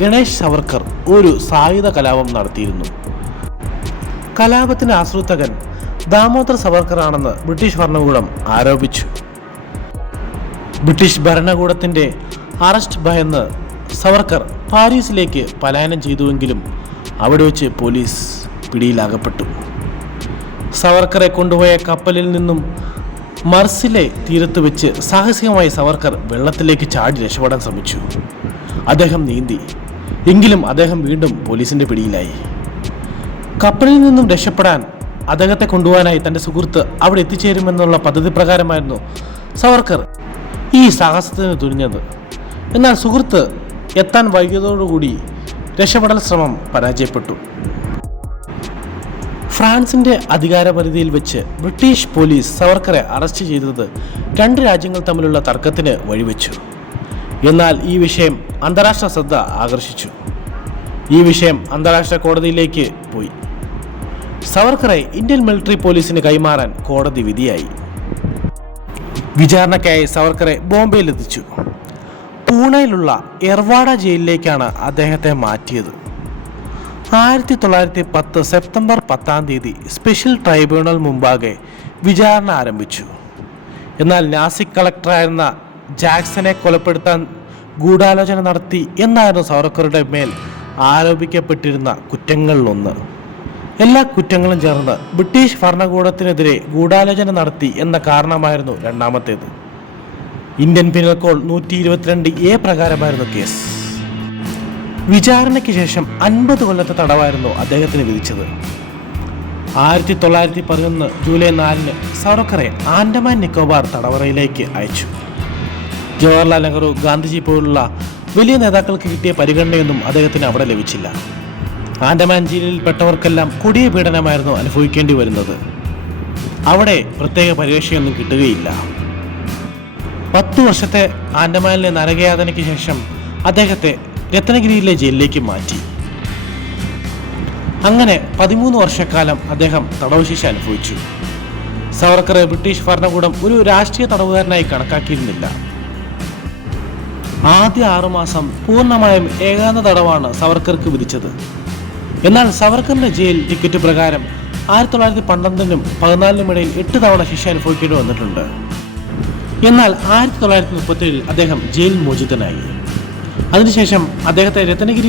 ഗണേഷ് സവർക്കർ ഒരു സായുധ കലാപം നടത്തിയിരുന്നു. കലാപത്തിന് ആസൂത്രകൻ ദാമോദർ സവർക്കർ ആണെന്ന് ബ്രിട്ടീഷ് ഭരണകൂടം ആരോപിച്ചു. ബ്രിട്ടീഷ് ഭരണകൂടത്തിന്റെ അറസ്റ്റ് ഭയന്ന് സവർക്കർ പാരീസിലേക്ക് പലായനം ചെയ്തുവെങ്കിലും അവിടെ വെച്ച് പോലീസ് പിടിയിലാകപ്പെട്ടു. സവർക്കറെ കൊണ്ടുപോയ കപ്പലിൽ നിന്നും മർസിലെ തീരത്ത് വെച്ച് സാഹസികമായി സവർക്കർ വെള്ളത്തിലേക്ക് ചാടി രക്ഷപ്പെടാൻ ശ്രമിച്ചു. അദ്ദേഹം നീന്തി, എങ്കിലും അദ്ദേഹം വീണ്ടും പോലീസിന്റെ പിടിയിലായി. കപ്പലിൽ നിന്നും രക്ഷപ്പെടാൻ അദ്ദേഹത്തെ കൊണ്ടുപോകാനായി തൻ്റെ സുഹൃത്ത് അവിടെ എത്തിച്ചേരുമെന്നുള്ള പദ്ധതി പ്രകാരമായിരുന്നു സവർക്കർ ഈ സാഹസത്തിന് തുനിഞ്ഞത്. എന്നാൽ സുഹൃത്ത് എത്താൻ വൈകിയതോടുകൂടി രക്ഷപ്പെടൽ ശ്രമം പരാജയപ്പെട്ടു. ഫ്രാൻസിന്റെ അധികാരപരിധിയിൽ വെച്ച് ബ്രിട്ടീഷ് പോലീസ് സവർക്കറെ അറസ്റ്റ് ചെയ്തത് രണ്ട് രാജ്യങ്ങൾ തമ്മിലുള്ള തർക്കത്തിന് വഴിവെച്ചു. എന്നാൽ ഈ വിഷയം അന്താരാഷ്ട്ര ശ്രദ്ധ ആകർഷിച്ചു. ഈ വിഷയം അന്താരാഷ്ട്ര കോടതിയിലേക്ക് പോയി. സവർക്കറെ ഇന്ത്യൻ മിലിറ്ററി പോലീസിന് കൈമാറാൻ കോടതി വിധിയായി. വിചാരണയ്ക്കായി സവർക്കറെ ബോംബെയിലെത്തിച്ചു. പൂണെയിലുള്ള എർവാഡ ജയിലിലേക്കാണ് അദ്ദേഹത്തെ മാറ്റിയത്. 1910 സെപ്റ്റംബർ 10 സ്പെഷ്യൽ ട്രൈബ്യൂണൽ മുമ്പാകെ വിചാരണ ആരംഭിച്ചു. എന്നാൽ നാസി കളക്ടറായിരുന്ന ജാക്സനെ കൊലപ്പെടുത്താൻ ഗൂഢാലോചന നടത്തി എന്നായിരുന്നു സവർക്കറുടെ മേൽ ആരോപിക്കപ്പെട്ടിരുന്ന കുറ്റങ്ങളിലൊന്ന്. എല്ലാ കുറ്റങ്ങളും ചേർന്ന് ബ്രിട്ടീഷ് ഭരണകൂടത്തിനെതിരെ ഗൂഢാലോചന നടത്തി എന്ന കാരണമായിരുന്നു രണ്ടാമത്തേത്. ഇന്ത്യൻ പീനൽ കോഡ് 122A പ്രകാരമായിരുന്നു കേസ്. വിചാരണയ്ക്ക് ശേഷം 50 കൊല്ലത്തെ തടവായിരുന്നു അദ്ദേഹത്തിന് വിധിച്ചത്. 1911 ജൂലൈ 4 സവർക്കറെ ആൻഡമാൻ നിക്കോബാർ തടവറയിലേക്ക് അയച്ചു. ജവഹർലാൽ നെഹ്റു, ഗാന്ധിജി പോലുള്ള വലിയ നേതാക്കൾക്ക് കിട്ടിയ പരിഗണനയൊന്നും അദ്ദേഹത്തിന് അവിടെ ലഭിച്ചില്ല. ആൻഡമാൻ ജയിലിൽപ്പെട്ടവർക്കെല്ലാം കൊടിയ പീഡനമായിരുന്നു അനുഭവിക്കേണ്ടി വരുന്നത്. അവിടെ പ്രത്യേക പരിരക്ഷയൊന്നും കിട്ടുകയില്ല. 10 വർഷത്തെ ആൻഡമാനിലെ നരകയാതനയ്ക്ക് ശേഷം അദ്ദേഹത്തെ രത്നഗിരിയിലെ ജയിലിലേക്ക് മാറ്റി. അങ്ങനെ 13 വർഷക്കാലം അദ്ദേഹം തടവ് ശിക്ഷ അനുഭവിച്ചു. സവർക്കറെ ബ്രിട്ടീഷ് ഭരണകൂടം ഒരു രാഷ്ട്രീയ തടവുകാരനായി കണക്കാക്കിയിരുന്നില്ല. ആദ്യ 6 മാസം പൂർണ്ണമായും ഏകാന്ത തടവാണ് സവർക്കർക്ക് വിധിച്ചത്. എന്നാൽ സവർക്കറിന്റെ ജയിൽ ടിക്കറ്റ് പ്രകാരം 1912നും 14നും ഇടയിൽ 8 തവണ ശിക്ഷ അനുഭവിക്കേണ്ടി വന്നിട്ടുണ്ട്. എന്നാൽ 1937 അദ്ദേഹം ജയിൽ മോചിതനായി. അതിനുശേഷം അദ്ദേഹത്തെ രത്നഗിരി